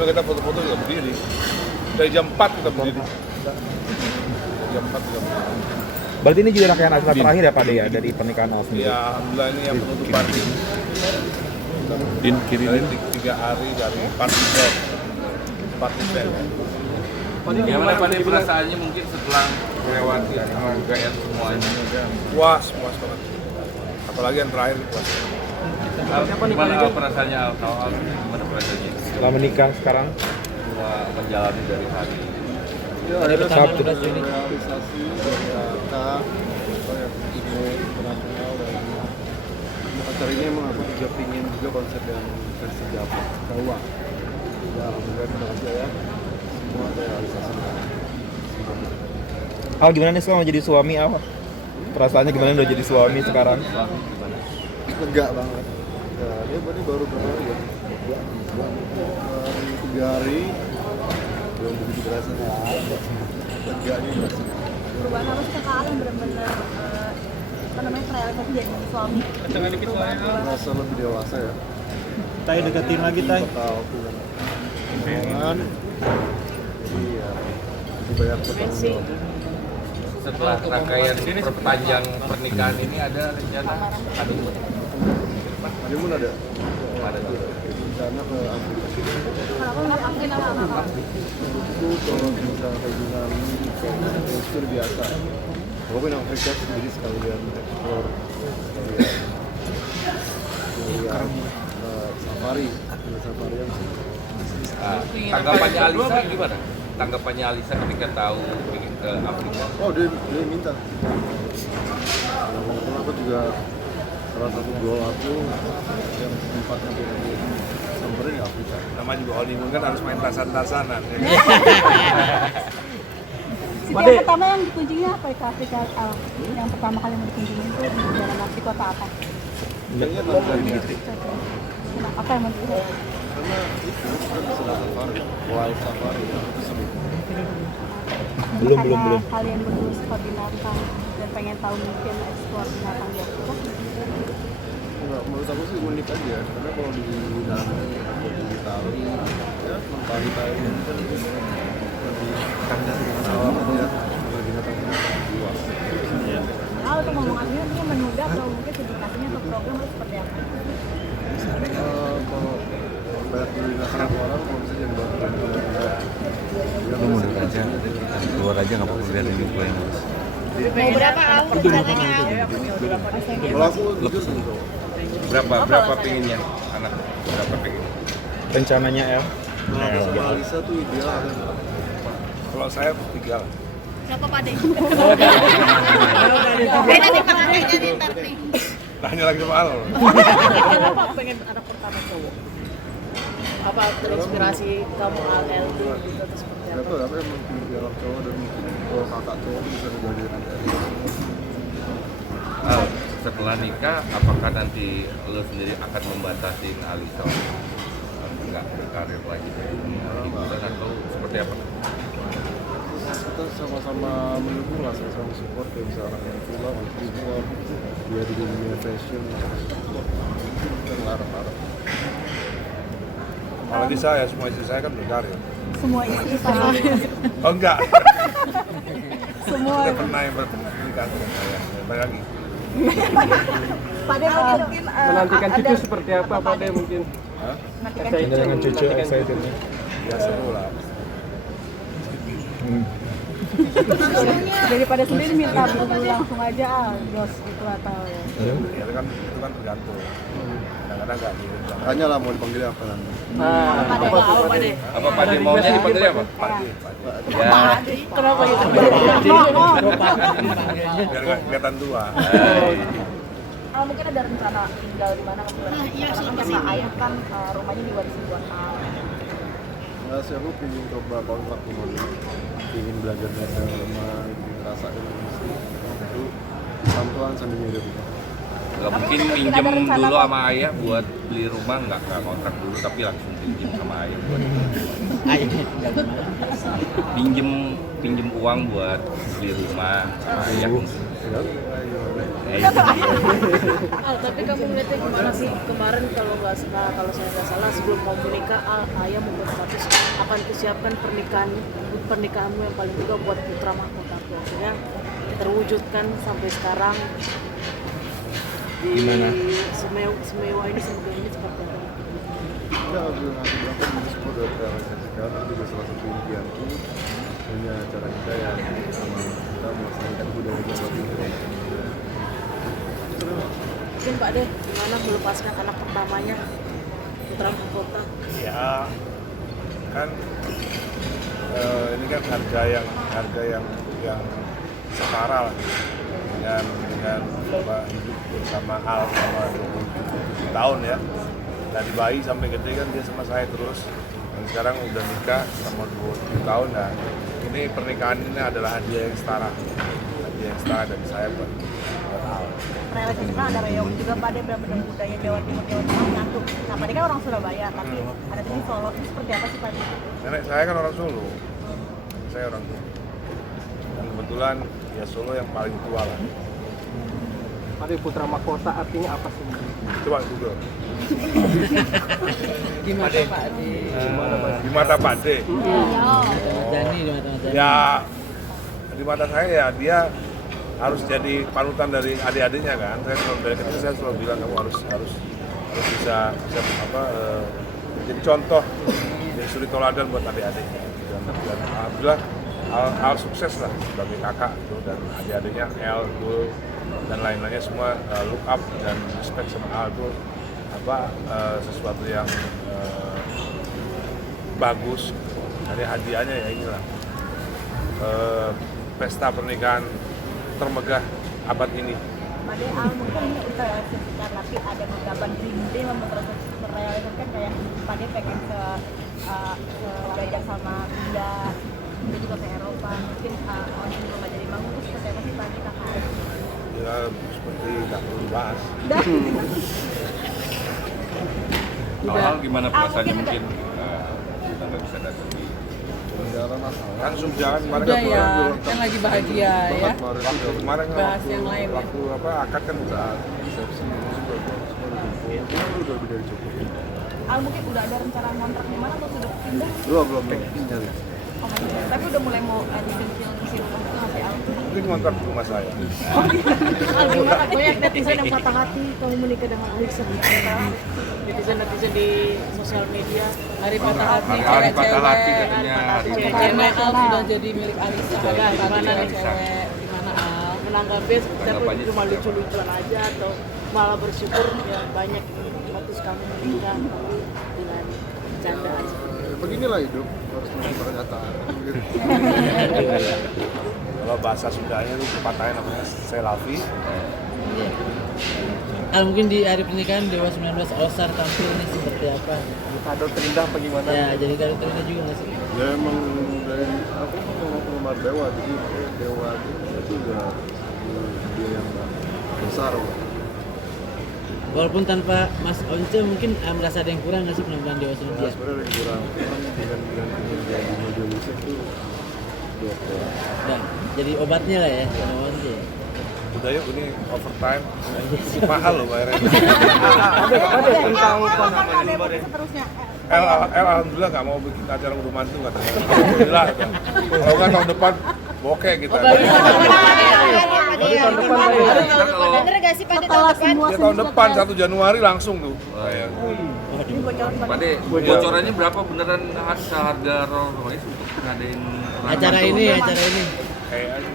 Sebelum kita foto-foto juga berdiri. Dari jam 4 kita berdiri. Jam 4 kita berdiri. Berarti ini juga rangkaian acara terakhir ya Pak De ya dari pernikahan Al sendiri? Ya, alhamdulillah ini yang penutupan. Din kiri Dari din. 3 hari dari party set. Party set. Gimana Pak De perasaannya mungkin setelah melewati rangkaian semuanya? Puas banget. Apalagi yang terakhir puas. Gimana perasaannya Al? Gimana perasaannya? Setelah menikah sekarang? Semua menjalani dari hari Ya, ada Sabtu. realisasi data yang ibu internasional dan acara ini emang aku juga pingin juga konsep yang versi Jawa. Ya, alhamdulillah terima kasih ya. Semua ada realisasi. Al gimana nih sekarang jadi suami Al? Perasaannya gimana udah jadi suami sekarang? Lega banget. Ya, dia baru berapa hari ya? 3 hari. Belum begitu berasa ya. Leganya berasa. Perubahan apa sih kakak Al yang benar-benar terrealisasi jadi suami? Merasa lebih dewasa ya. Tai deketin lagi Tai. Total hubungan. Iya. Lebih banyak bertanggung jawab. setelah rangkaian perpanjang pernikahan ini ada rencana honeymoon? Dia pun ada. Ada tuh. Rencana ke Afrika. Kenapa milih Afrika kakak? Menurutku kalau bisa kayak gini itu biasa. Aku pengen Afrika sendiri sekalian explore, sekalian safari yang Tanggapannya Alisa gimana? Tanggapannya Alisa ketika tahu ingin ke Afrika? oh dia minta. Kebetulan aku juga salah satu goal aku yang sempat aku samperin ya Afrika. Nama juga honeymoon kan harus main tasan-tasanan. Ya. City yang pertama yang dikunjunginya apa ke Afrika Al? Yang pertama kali yang dikunjungi itu di dalam Afrika kota apa? Kayaknya Tanzania. Kenapa? Apa yang menarik? Karena itu kita bisa safari, wild safari itu seru. Belum. Karena kalian berdua suka binatang dan pengen tahu mungkin eksplor binatang di Afrika. Enggak, menurut aku sih unik aja, karena kalau di Yunani atau di Itali ya pantai itu kan lebih kandang dengan alam aja, dengan binatang-binatang luas. Al untuk ngomong akhirnya mungkin menunda atau mungkin dedikasinya untuk program harus seperti apa? Kalau banyak binatang orang, kalau bisa jangan bantuin Lu mau dekat aja, keluar aja nggak apa-apa biar ini gue yang ngurus. Mau berapa Al? Rencananya Al? kalau aku jujur gitu. Berapa pinginnya anak? Berapa pingin? Rencananya El? Kalau aku sama Alisa tuh ideal ada Kalau saya 3 lah. Siapa Pak De? Beda nih Pak De, jadi ntar nih. Nanya lagi sama Al. Kenapa pengen anak pertama cowok? Apa terinspirasi kamu AL gitu atau seperti nggak apa? tahu apa emang pilih anak cowok dan mungkin kalau kakak cowok bisa dijadikan Setelah nikah, apakah nanti lo sendiri akan membatasi Alisa nggak berkarir lagi dari dunia hiburan atau seperti apa? kita sama-sama mendukung lah, sama-sama support kayak misalnya anak yang film, anak support dia di dunia fashion support kita ngelarang-larang. Apalagi saya, semua istri saya kan berkarir. Semua istri sama. Oh enggak. Semua. Kita pernah yang berpernikahan dengan saya. Banyak lagi. Pak De mungkin Menantikan cucu seperti apa Pak De mungkin? Hah? Dengan cucu excitednya. Ya seru lah. daripada sendiri minta buru langsung aja Al, Jos gitu atau Ya itu kan tergantung. Kadang-kadang enggak gitu. Tanya lah mau dipanggil apa nanti. Apa Pak De maunya dipanggil apa? Padi. Ya, Kenapa itu? Biar nggak kelihatan tua. Al mungkin ada rencana tinggal di mana kebetulan? Karena kakak ayah kan rumahnya diwarisin buat Al. Nggak sih, aku pengen coba kontrak rumah, pengen belajar dari rumah, pengen ngerasain itu pelan-pelan sambil hidup. nggak mungkin pinjem dulu sama ayah buat beli rumah, nggak kontrak dulu tapi langsung pinjem sama ayah buat pinjem uang buat beli rumah sama ayah. Ya, Tapi kamu ngeliatnya gimana sih kemarin kalau saya nggak salah sebelum mau menikah ayah membuat status akan disiapkan pernikahanmu yang paling juga buat putra mahkotaku, akhirnya terwujudkan sampai sekarang di Semewa ini sebetulnya seperti apa? Ya, aku bilang kan ini semua udah terrealisasikan, itu juga salah satu impianku. Hanya cara kita yang sama kita melaksanakan budaya Jawa Timur. Mungkin Pak Deh, gimana melepaskan anak pertamanya putra mahkota? Ya kan ini kan harga yang setara lah dengan Bapak hidup bersama Al sama 27 tahun ya. Dari bayi sampai gede kan dia sama saya terus. Dan sekarang udah nikah sama 27 tahun. Nah ini pernikahan ini adalah hadiah yang setara dari saya buat Al. Realisasi kan ada reog juga Pak Deh, benar-benar budaya Jawa Timur nyatu. Nah Pak Deh kan orang Surabaya, tapi ada di Solo, itu seperti apa sih Pak Deh? Nenek saya kan orang Solo, saya orang Solo. Dan kebetulan ya Solo yang paling tua lah. Pade putra mahkota artinya apa sih? Coba Google. Gimana Pak Deh? Di mata Pak D. Jani di mata Ya di mata saya ya dia harus jadi panutan dari adik-adiknya kan. Saya selalu dari kecil saya selalu bilang kamu harus bisa jadi contoh, jadi suri toladan buat adik-adik. Dan alhamdulillah Al sukses lah sebagai kakak gitu, dan adik-adiknya El, Gul, dan lain-lainnya semua look up dan respect sama Al itu sesuatu yang bagus. Jadi hadiahnya ya inilah pesta pernikahan termegah abad ini. Pak Deh, Al mungkin ini udah sekitar, tapi ada beberapa dream yang merealisasikan kayak Pak Deh pengen ke belajar sama India, dia juga ke Eropa, mungkin orang yang belum jadi bangun itu seperti apa sih Pak Deh kakak? Ya seperti nggak perlu dibahas. Awal gimana perasaannya mungkin kita nggak bisa datang di Langsung jalan kemarin Udah kan ya, kan lagi bahagia ya. kemarin kan Bahas yang lain ya. waktu akad kan udah Resepsi ini semua udah lebih dari cukup. Al mungkin udah ada rencana kontrak di mana atau sudah pindah? Belum nyari. Oh, masih. Tapi udah mulai mau isi rumah itu masih Al. mungkin kontrak di rumah saya. Al gimana banyak netizen yang patah hati kamu menikah dengan Alisa? Netizen di sosial media hari patah hati, hari patah hati katanya. karena Al sudah jadi milik Alisa. Gimana nih cewek? Gimana Al? Menanggapi tapi cuma lucu-lucuan aja atau malah bersyukur ya banyak waktu kamu menikah dengan candaan. Beginilah hidup, harus menerima kenyataan. Kalau bahasa Sundanya itu patahnya namanya selavi. Al mungkin di hari pernikahan Dewa 19 All Star tampil nih seperti apa? Kado terindah apa gimana? Ya jadi kado terindah juga nggak sih? Ya emang dari aku memang penggemar Dewa, jadi Dewa itu udah dia yang besar. Walaupun tanpa Mas Once mungkin merasa ada yang kurang nggak sih penampilan Dewa 19? Ya sebenarnya ada yang kurang, dengan penyanyi di media musik itu Nah, jadi obatnya lah ya, Once ya. Udah yuk ini overtime. Mahal loh bayarnya. Ada tentang seterusnya. Alhamdulillah nggak mau bikin acara rumah itu katanya. Alhamdulillah. Kalau nggak tahun depan bokeh kita. Bener gak sih pada tahun depan? Ya tahun depan 1 Januari langsung tuh. Pak De, bocorannya berapa beneran seharga Rolls Royce untuk ngadain Acara ini. Kayak aja.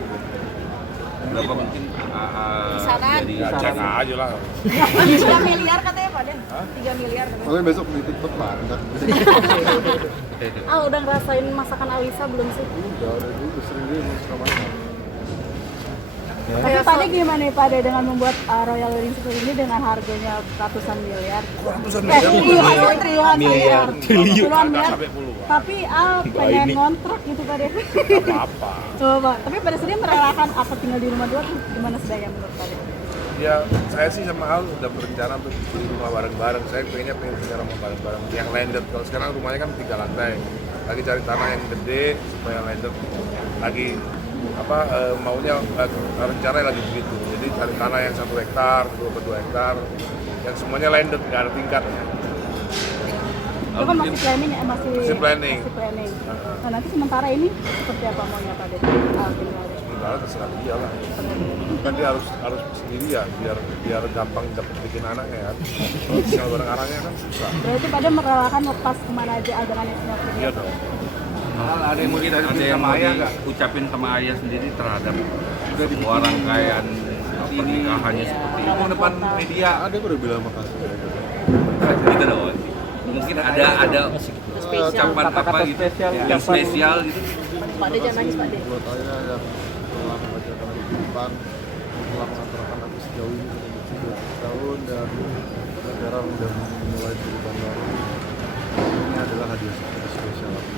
Berapa mungkin Kisaran. jadi Ya cek aja lah. 3 miliar katanya Pak Den. 3 miliar katanya. Makanya besok di TikTok banget. Al udah ngerasain masakan Alisa belum sih? Udah dulu sering dia suka masak. Tapi Pak Den gimana nih Pak Den dengan membuat Royal Wedding seperti ini dengan harganya ratusan miliar? Ratusan miliar. Triliunan miliar. Puluhan miliar. Sampai puluhan. Tapi Al pengen ngontrak gitu Pak Den. Apa-apa. Coba, tapi pada sini merelakan apa tinggal di rumah dua tuh gimana sedaya menurut Pak Den? Ya saya sih sama Al udah berencana untuk beli rumah bareng-bareng. Saya pengen punya rumah bareng-bareng yang landed. Kalau sekarang rumahnya kan 3 lantai. Lagi cari tanah yang gede supaya landed. Lagi maunya rencananya lagi begitu. Jadi cari tanah yang 1 hektar, 2 hektar, yang semuanya landed, nggak ada tingkatnya. Itu kan masih planning ya, Masih planning. Nah, nanti sementara ini seperti apa maunya Pak Dede? Sementara terserah dia lah. Kan dia harus sendiri ya, biar gampang dapat bikin anaknya kan. Kalau tinggal bareng anaknya kan susah. Berarti pada merelakan lepas kemana aja dengan istrinya? Iya dong. Ada yang mau ucapin sama ayah sendiri terhadap semua rangkaian pernikahannya seperti ini. Ngomong depan media. Ada udah bilang makasih. Gitu dong. Mungkin ada ucapan apa gitu yang spesial gitu. Pak De jangan nangis Pak De. Buat ayah yang telah mengajarkan kehidupan, telah mengantarkan aku sejauh ini sudah 2 tahun dan sekarang udah memulai kehidupan baru. Ini adalah hadiah spesial aku.